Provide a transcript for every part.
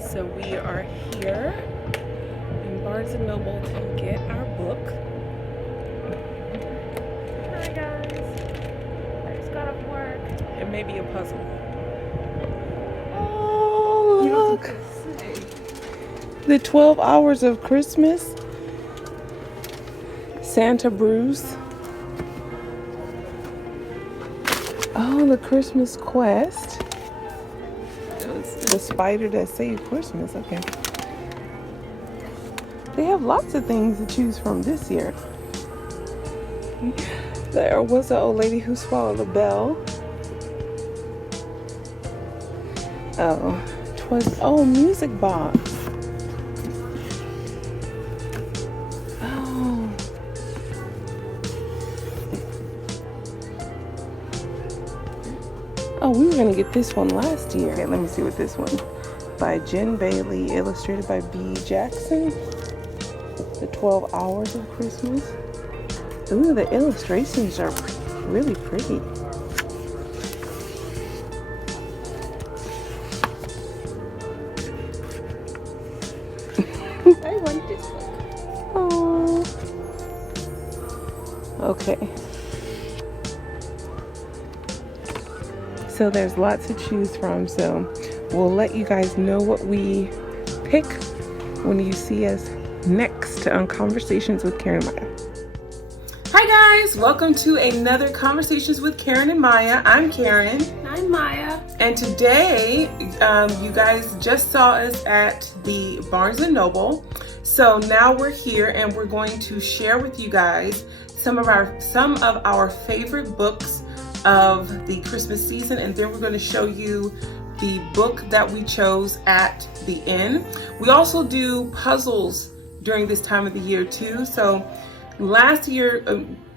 So we are here in Barnes & Noble to get our book. Hi guys. I just got off work. It may be a puzzle. Oh, look. The 12 Hours of Christmas. Santa Brews. Oh, the Christmas Quest. It's the spider that saved Christmas. Okay. They have lots of things to choose from this year. There was an old lady who swallowed a bell. Oh, music box. Oh, we were gonna get this one last year. Okay, let me see what this one. By Jen Bailey, illustrated by B. Jackson. The 12 Hours of Christmas. Ooh, the illustrations are really pretty. I want this book. Oh. Okay. So there's lots to choose from. So we'll let you guys know what we pick when you see us next on Conversations with Karen and Maya. Hi guys, welcome to another Conversations with Karen and Maya. I'm Karen. I'm Maya. And today, you guys just saw us at the Barnes & Noble. So now we're here and we're going to share with you guys some of our favorite books of the Christmas season, and then we're going to show you the book that we chose at the end. We also do puzzles during this time of the year too. So last year,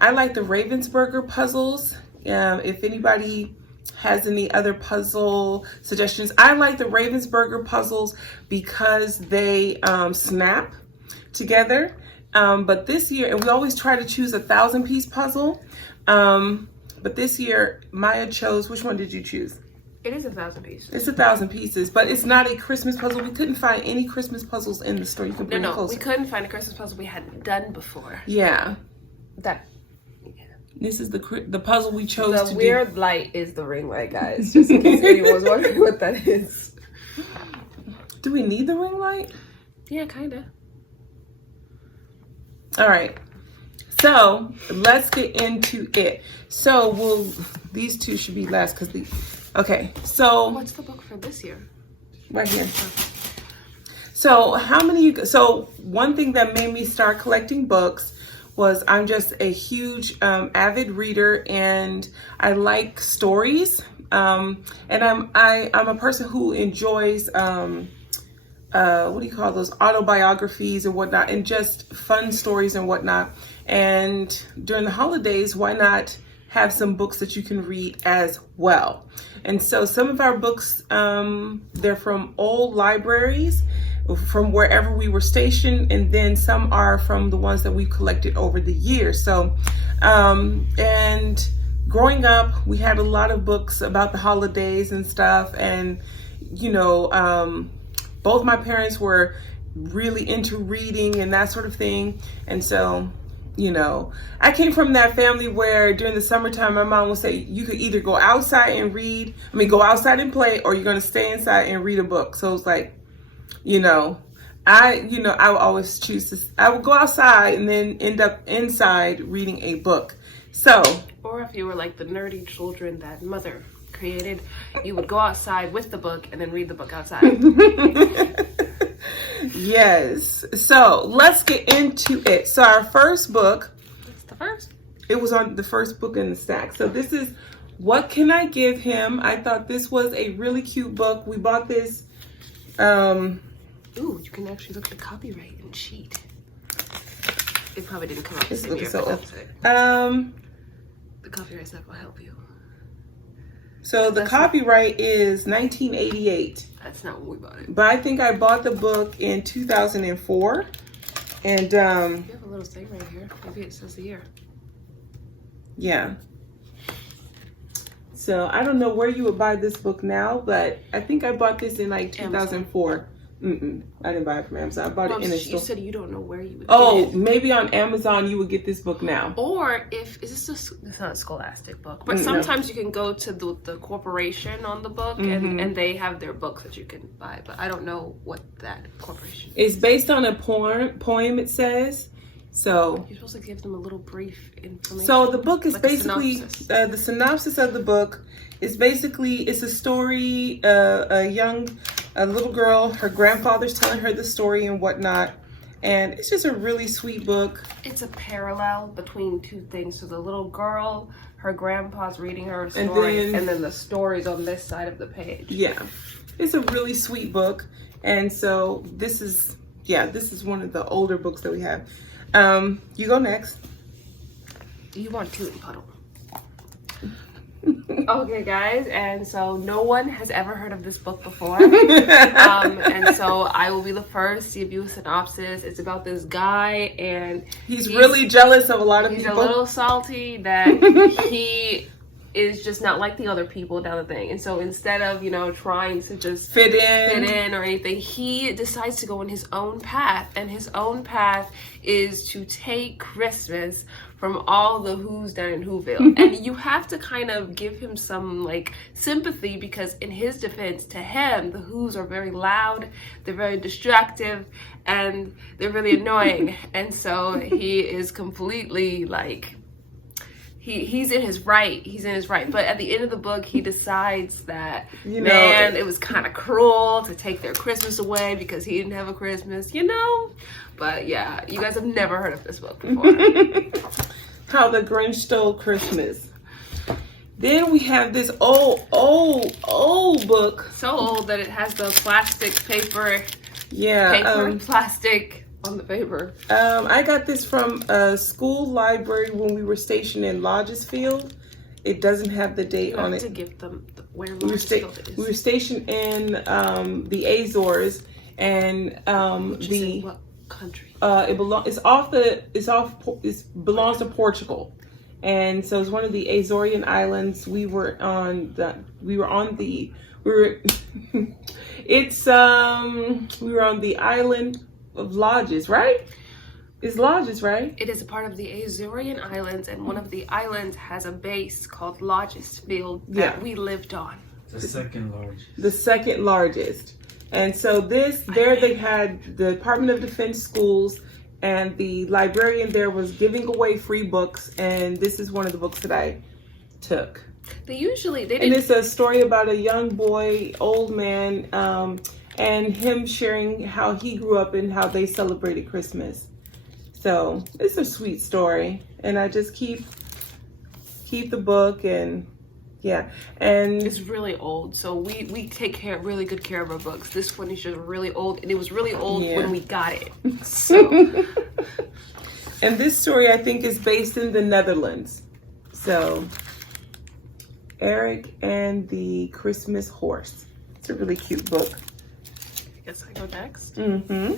I like the Ravensburger puzzles. If anybody has any other puzzle suggestions, I like the Ravensburger puzzles because they snap together. But this year, and we always try to choose a 1,000-piece puzzle. But this year, Maya chose, which one did you choose? It is 1,000 pieces. It's 1,000 pieces, but it's not a Christmas puzzle. We couldn't find any Christmas puzzles in the store. You can bring it closer. We couldn't find a Christmas puzzle we hadn't done before. Yeah. Yeah. This is the puzzle we chose to do. The weird light is the ring light, guys. Just in case anyone's wondering what that is. Do we need the ring light? Yeah, kind of. All right. So let's get into it. So these two should be last because okay. So what's the book for this year? Right here. So how many? So one thing that made me start collecting books was I'm just a huge avid reader, and I like stories. And I'm a person who enjoys what do you call those, autobiographies and whatnot, and just fun stories and whatnot. And during the holidays, why not have some books that you can read as well? And so some of our books, they're from old libraries, from wherever we were stationed, and then some are from the ones that we collected over the years. So, and growing up, we had a lot of books about the holidays and stuff, and both my parents were really into reading and that sort of thing. And so, I came from that family where during the summertime, my mom would say, you could either go outside and go outside and play, or you're going to stay inside and read a book. So it's like, I would always I would go outside and then end up inside reading a book. So, or if you were like the nerdy children that mother created, you would go outside with the book and then read the book outside. Yes. So let's get into it. So our first book. That's the first. It was on the first book in the stack. So this is What Can I Give Him? I thought this was a really cute book. We bought this. Ooh, you can actually look at the copyright and cheat. It probably didn't come out the same year. The copyright's not gonna help you. So the copyright is 1988. That's not when we bought it. But I think I bought the book in 2004. And you have a little thing right here. Maybe it says the year. Yeah. So I don't know where you would buy this book now, but I think I bought this in like 2004. I didn't buy it from Amazon. I bought it in a store. You said you don't know where you would Oh, get it. maybe on Amazon you would get this book now. Or it's not a Scholastic book, but sometimes you can go to the corporation on the book and they have their books that you can buy. But I don't know what that corporation is. It's based on a poem, it says. So you're supposed to give them a little brief information. So the book is like basically the synopsis of the book is basically it's a story. A little girl, her grandfather's telling her the story and whatnot, and it's just a really sweet book. It's a parallel between two things. So the little girl, her grandpa's reading her a story, and then the story's on this side of the page. Yeah, it's a really sweet book, and so this is one of the older books that we have. You go next. You want Toot and Puddle. Okay, guys, and so no one has ever heard of this book before. And so I will be the first to give you a synopsis. It's about this guy, and he's really jealous of a lot of people. He's a little salty that he is just not like the other people down the thing. And so instead of, trying to just fit in or anything, he decides to go on his own path. And his own path is to take Christmas from all the Who's down in Whoville. And you have to kind of give him some sympathy, because in his defense, to him, the Who's are very loud, they're very destructive, and they're really annoying. And so he is completely he's in his right. But at the end of the book, he decides that, it was kind of cruel to take their Christmas away because he didn't have a Christmas, But yeah, you guys have never heard of this book before. How the Grinch Stole Christmas. Then we have this old book. So old that it has the plastic paper. Yeah. Plastic on the paper. I got this from a school library when we were stationed in Lodgesfield. It doesn't have the date on it. To give them where Lodgesfield is. We were stationed in the Azores, and in what country? It belongs to Portugal, and so it's one of the Azorian islands. We were on the island of Lodges, right? It's Lodges, right? It is a part of the Azorian Islands, and one of the islands has a base called Lodgesfield that we lived on. The second largest. The second largest. And so there they had the Department of Defense schools, and the librarian there was giving away free books, and this is one of the books that I took. And it's a story about a young boy, old man, and him sharing how he grew up and how they celebrated Christmas. So it's a sweet story, and I just keep the book, and and it's really old. So we take really good care of our books. This one is just really old, and it was really old when we got it. So, and this story I think is based in the Netherlands. So, Eric and the Christmas Horse. It's a really cute book. I guess I go next. Mm-hmm.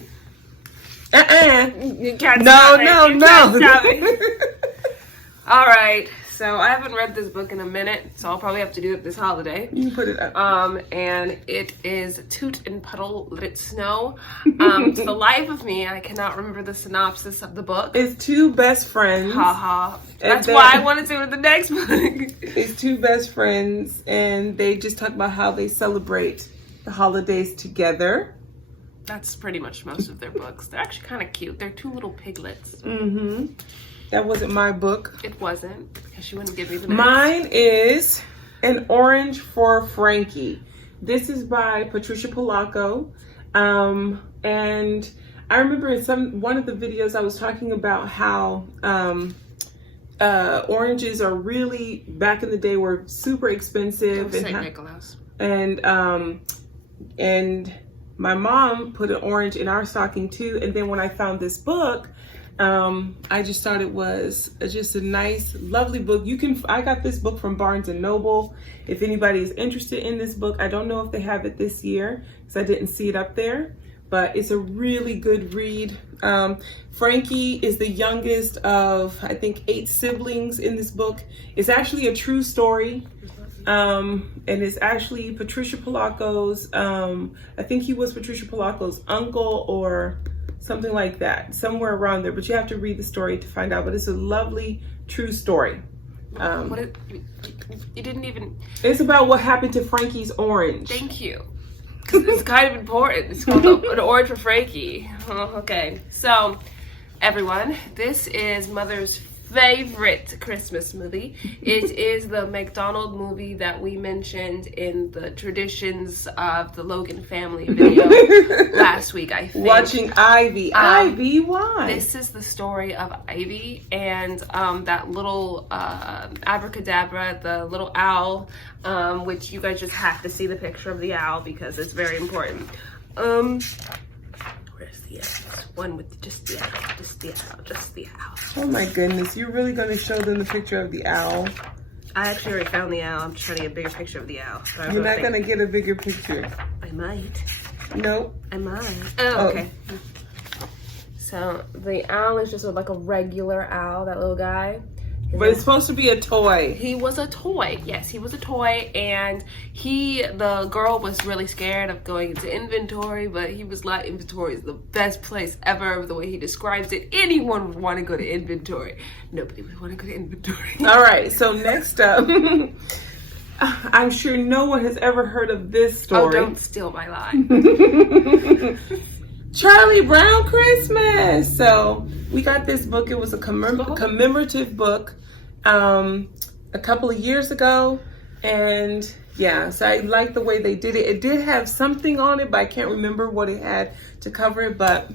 You can't stop it. No. Stop it. All right. So I haven't read this book in a minute, so I'll probably have to do it this holiday. You can put it up. And it is Toot and Puddle, Let It Snow. For the life of me, I cannot remember the synopsis of the book. It's two best friends. Haha. That's why I wanted to with the next book. It's two best friends, and they just talk about how they celebrate the holidays together. That's pretty much most of their books. They're actually kind of cute. They're two little piglets. Mm-hmm. That wasn't my book. It wasn't, because she wouldn't give me the name. Mine is An Orange for Frankie. This is by Patricia Polacco. And I remember in one of the videos I was talking about how oranges are really, back in the day, were super expensive. St. Nicholas. And my mom put an orange in our stocking too. And then when I found this book, I just thought it was just a nice, lovely book. I got this book from Barnes and Noble. If anybody is interested in this book, I don't know if they have it this year because I didn't see it up there, but it's a really good read. Frankie is the youngest of, I think, 8 siblings in this book. It's actually a true story. And it's actually Patricia Polacco's, I think he was Patricia Polacco's uncle or something like that, somewhere around there. But you have to read the story to find out. But it's a lovely, true story. You didn't even... It's about what happened to Frankie's orange. Thank you. Because it's kind of important. It's called An Orange for Frankie. Oh, okay. So, everyone, this is Mother's favorite Christmas movie. It is the McDonald movie that we mentioned in the Traditions of the Logan Family video last week, I think. Watching Ivy. Ivy, why? This is the story of Ivy and that little abracadabra, the little owl, which you guys just have to see the picture of the owl because it's very important. Where's the owl? One with just the owl, just the owl, just the owl. Oh my goodness, you're really going to show them the picture of the owl? I actually already found the owl. I'm just trying to get a bigger picture of the owl. You're not going to get a bigger picture. I might. Nope. I might. Oh, okay. So the owl is just like a regular owl, that little guy. But it's supposed to be a toy. He was a toy. Yes, he was a toy. And the girl was really scared of going into inventory, but he was like, inventory is the best place ever, the way he describes it. Anyone would want to go to inventory. Nobody would want to go to inventory. All right, so next up, I'm sure no one has ever heard of this story. Oh, don't steal my line. Charlie Brown Christmas. So we got this book. It was a commemorative book a couple of years ago. And yeah, so I like the way they did it. It did have something on it, but I can't remember what it had to cover it. But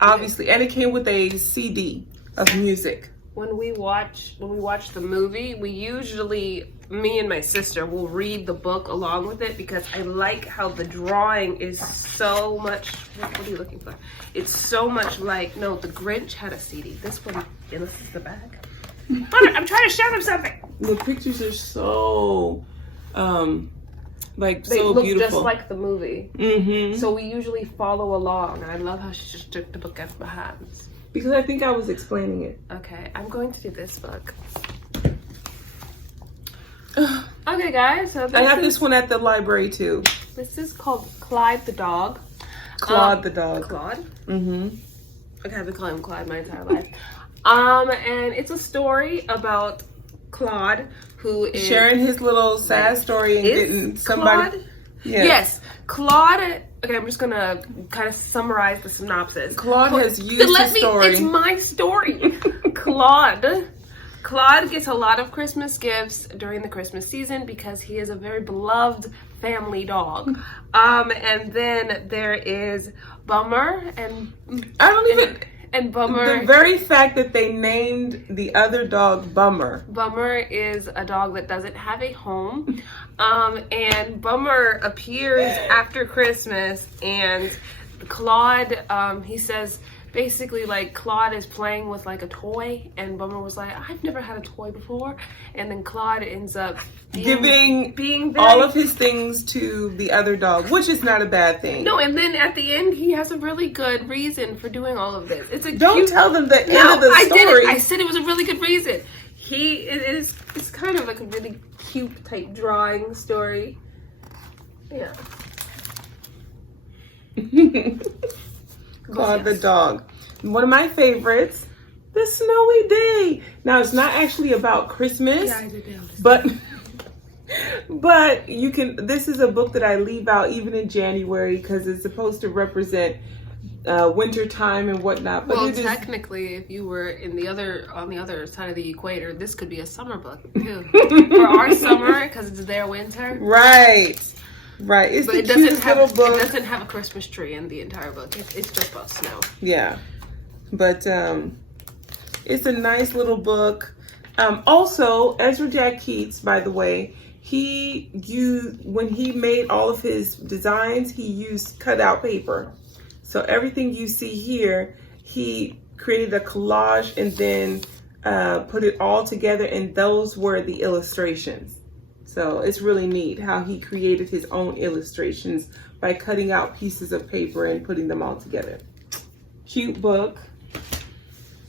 obviously, and it came with a CD of music. When we watch the movie, we usually, me and my sister will read the book along with it because I like how the drawing is so much. What are you looking for? It's so much like, no, the Grinch had a CD. This one, yeah, this is the back. I'm trying to show them something. The pictures are so, They so look beautiful. just like the movie. Mm-hmm. So we usually follow along. I love how she just took the book out of my hands. Because I think I was explaining it. Okay, I'm going to do this book. Okay, guys. So I have this one at the library too. This is called Clyde the Dog. Claude the dog. Claude? Mm-hmm. Okay, I've been calling him Clyde my entire life. And it's a story about Claude, who is sharing his little sad story and getting somebody. Claude? Yes, Claude. Okay, I'm just gonna kind of summarize the synopsis. Claude has used his story. It's my story. Claude gets a lot of Christmas gifts during the Christmas season because he is a very beloved family dog. And then there is Bummer and Bummer. The very fact that they named the other dog Bummer. Bummer is a dog that doesn't have a home. And Bummer appears after Christmas, and Claude, he says, basically, like, Claude is playing with, like, a toy, and Bummer was like, I've never had a toy before. And then Claude ends up being very, all of his things to the other dog, which is not a bad thing. No, and then at the end, he has a really good reason for doing all of this. Don't tell them the end of the story. Didn't. I said it was a really good reason. It's kind of like a really cute type drawing story. Yeah. Claude the dog. One of my favorites, The Snowy Day. Now, it's not actually about Christmas, Yeah, I did notice. but you can, this is a book that I leave out even in January because it's supposed to represent winter time and whatnot. But Well, technically, if you were on the other side of the equator, this could be a summer book too. For our summer, because it's their winter. Right. It's But the it doesn't cutest little book. It doesn't have a Christmas tree in the entire book. It's just about snow. Yeah, but it's a nice little book. Also, Ezra Jack Keats, by the way, when he made all of his designs, he used cutout paper. So everything you see here, he created a collage and then put it all together, and those were the illustrations. So it's really neat how he created his own illustrations by cutting out pieces of paper and putting them all together. Cute book.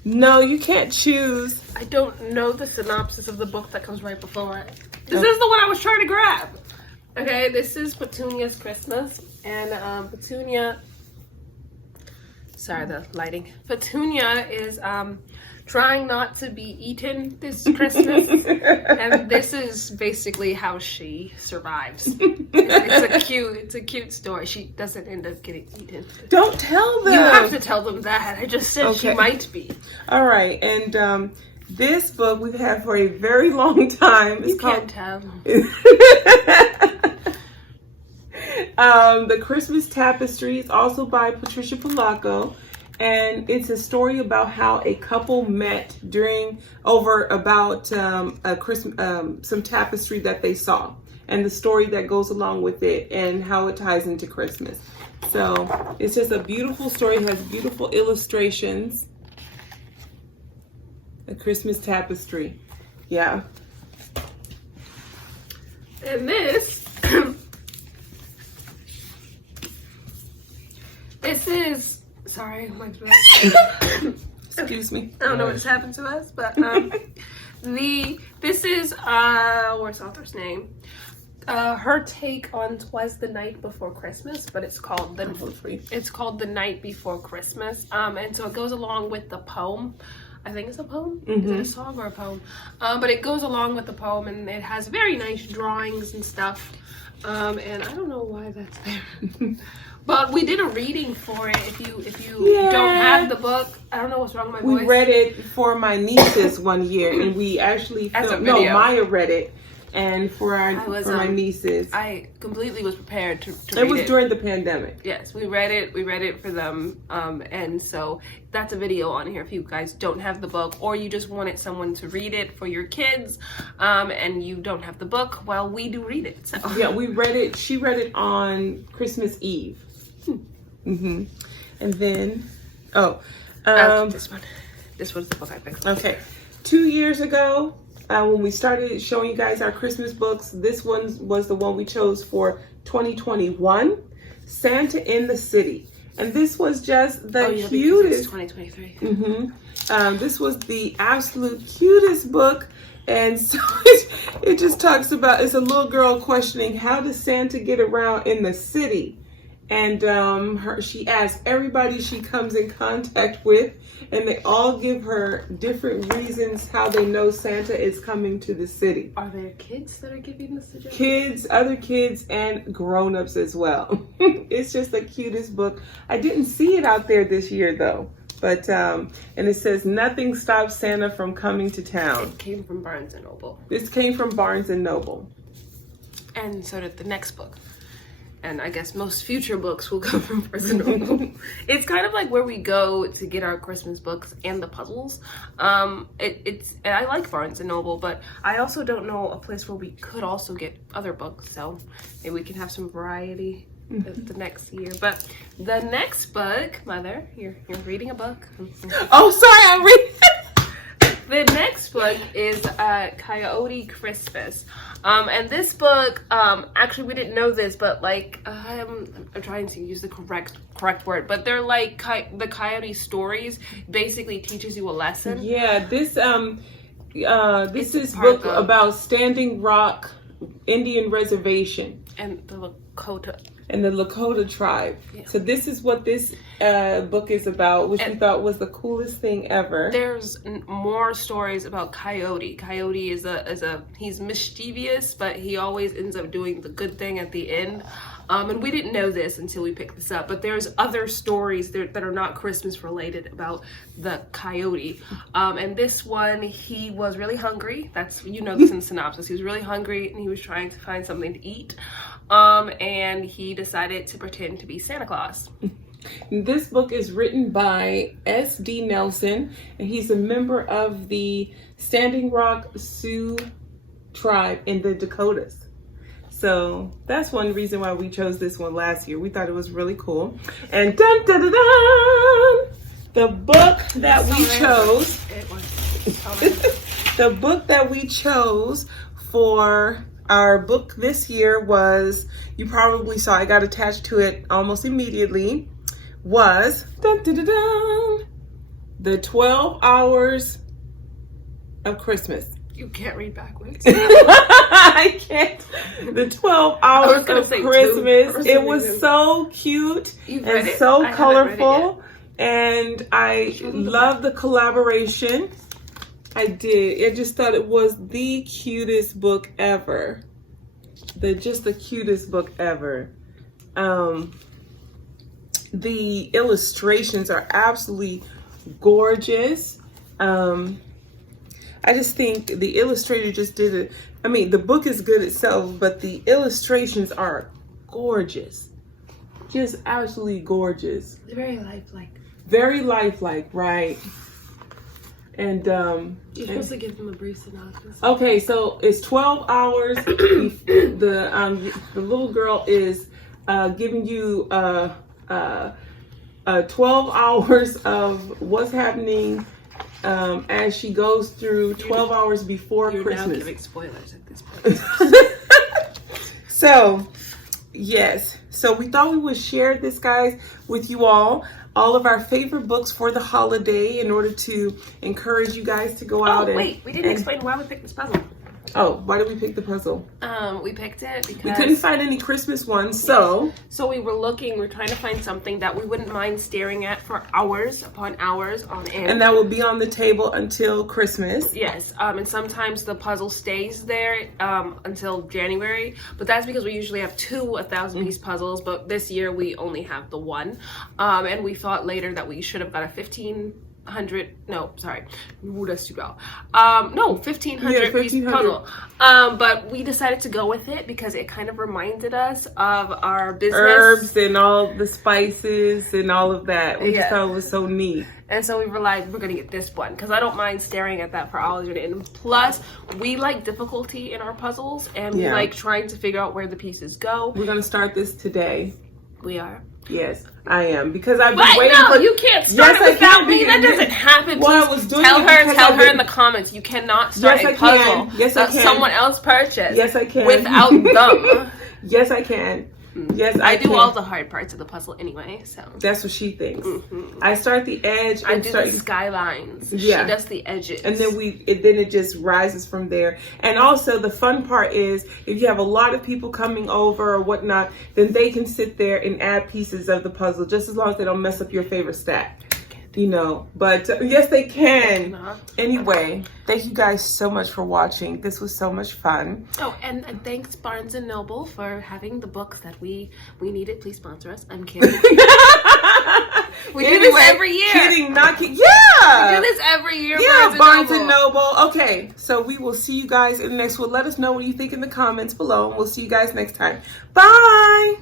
No, you can't choose. I don't know the synopsis of the book that comes right before it. This is the one I was trying to grab. Okay, this is Petunia's Christmas. And Petunia, sorry, the lighting. Petunia is trying not to be eaten this Christmas. And this is basically how she survives. It's a cute story. She doesn't end up getting eaten. Don't tell them. You have to tell them that. I just said she might be. All right, and this book we've had for a very long time. You can't tell. The Christmas Tapestry is also by Patricia Polacco, and it's a story about how a couple met over a Christmas some tapestry that they saw, and the story that goes along with it and how it ties into Christmas. So it's just a beautiful story. It has beautiful illustrations. A Christmas Tapestry. Yeah. And this is, sorry, my throat. Excuse me. I don't know what's happened to us, but this is where's the author's name? Her take on "Twas the Night Before Christmas," but it's called The Night Before Christmas. And so it goes along with the poem. I think it's a poem. Is it a song or a poem? But it goes along with the poem, and it has very nice drawings and stuff. And I don't know why that's there. But we did a reading for it. If you don't have the book, I don't know what's wrong with my voice. We read it for my nieces one year, and we actually filmed. No, Maya read it, and for my nieces. I completely was prepared to read it. It was during the pandemic. Yes, we read it. We read it for them, and so that's a video on here. If you guys don't have the book, or you just wanted someone to read it for your kids, and you don't have the book, well, we do read it. So yeah, we read it. She read it on Christmas Eve. And then, this one. This was the book I picked. Okay, 2 years ago, when we started showing you guys our Christmas books, this one was the one we chose for 2021, Santa in the City. And this was just the cutest. 2023. This was the absolute cutest book. And so it just talks about, it's a little girl questioning, how does Santa get around in the city? And she asks everybody she comes in contact with, and they all give her different reasons how they know Santa is coming to the city. Are there kids that are giving this suggestion? Kids, other kids, and grown-ups as well. It's just the cutest book. I didn't see it out there this year though. But, and it says, nothing stops Santa from coming to town. It came from Barnes & Noble. This came from Barnes & Noble. And so did the next book. And I guess most future books will come from Barnes & Noble. It's kind of like where we go to get our Christmas books and the puzzles. I like Barnes & Noble, but I also don't know a place where we could also get other books. So maybe we can have some variety the next year. But the next book, Mother, you're reading a book. Oh, sorry, I'm reading. The next book is Coyote Christmas. And this book, actually we didn't know this, but like, I'm trying to use the correct word, but they're like the Coyote stories, basically teaches you a lesson. Yeah, this is book about Standing Rock Indian Reservation. And the Lakota. And the Lakota tribe. Yeah. So this is what this book is about, which we thought was the coolest thing ever. There's more stories about Coyote. Coyote is he's mischievous, but he always ends up doing the good thing at the end. And we didn't know this until we picked this up, but there's other stories that are not Christmas related about the Coyote. And this one, he was really hungry. That's, you know this in the synopsis. He was really hungry and he was trying to find something to eat. And he decided to pretend to be Santa Claus. This book is written by S.D. Nelson, and he's a member of the Standing Rock Sioux tribe in the Dakotas. So that's one reason why we chose this one last year. We thought it was really cool. And dun dun dun dun! The book that we chose. The book that we chose for our book this year was, you probably saw, I got attached to it almost immediately, was dun, dun, dun, dun, The 12 Hours of Christmas. You can't read backwards. I can't. The 12 Hours of Christmas. It was so cute and so colorful. And I love the collaboration. I did. I just thought it was the cutest book ever. Just the cutest book ever. The illustrations are absolutely gorgeous. I just think the illustrator just did it. I mean, the book is good itself, but the illustrations are gorgeous. Just absolutely gorgeous. They're very lifelike. Very lifelike, right? And you're supposed to give them a brief synopsis. Okay, so it's 12 hours. The little girl is giving you 12 hours of what's happening as she goes through 12 hours before Christmas. You're now giving spoilers at this point. So, yes. So we thought we would share this, guys, with you all of our favorite books for the holiday in order to encourage you guys to go out. Oh, wait, we didn't explain why we picked this puzzle. Oh, why did we pick the puzzle? We picked it because we couldn't find any Christmas ones, so we we're trying to find something that we wouldn't mind staring at for hours upon hours on end. And that will be on the table until Christmas. Yes, and sometimes the puzzle stays there until January, but that's because we usually have 2 1,000-piece puzzles, but this year we only have the one. And we thought later that we should have got a 1,500 piece puzzle. But we decided to go with it because it kind of reminded us of our business. Herbs and all the spices and all of that. We just thought it was so neat. And so we realized we're going to get this one because I don't mind staring at that for hours. And plus, we like difficulty in our puzzles and we like trying to figure out where the pieces go. We're going to start this today. We are. Yes, I am, because I've been waiting for... you can't start it without me. That doesn't happen. Well, I was doing tell her in the comments. You cannot start a puzzle that someone else purchased. Yes, I can. Without them. Yes, I can. Yes, I do all the hard parts of the puzzle anyway, so. That's what she thinks. I start the edge. I do the skylines. Yeah. She does the edges. And then it just rises from there. And also the fun part is if you have a lot of people coming over or whatnot, then they can sit there and add pieces of the puzzle just as long as they don't mess up your favorite stack. You know, but yes, they can. Anyway, thank you guys so much for watching. This was so much fun. Oh, and thanks Barnes & Noble for having the books that we needed. Please sponsor us. I'm kidding. We do this every year. Kidding, not kidding. Yeah. We do this every year. Yeah, Barnes & Noble. Okay, so we will see you guys in the next one. Let us know what you think in the comments below. We'll see you guys next time. Bye.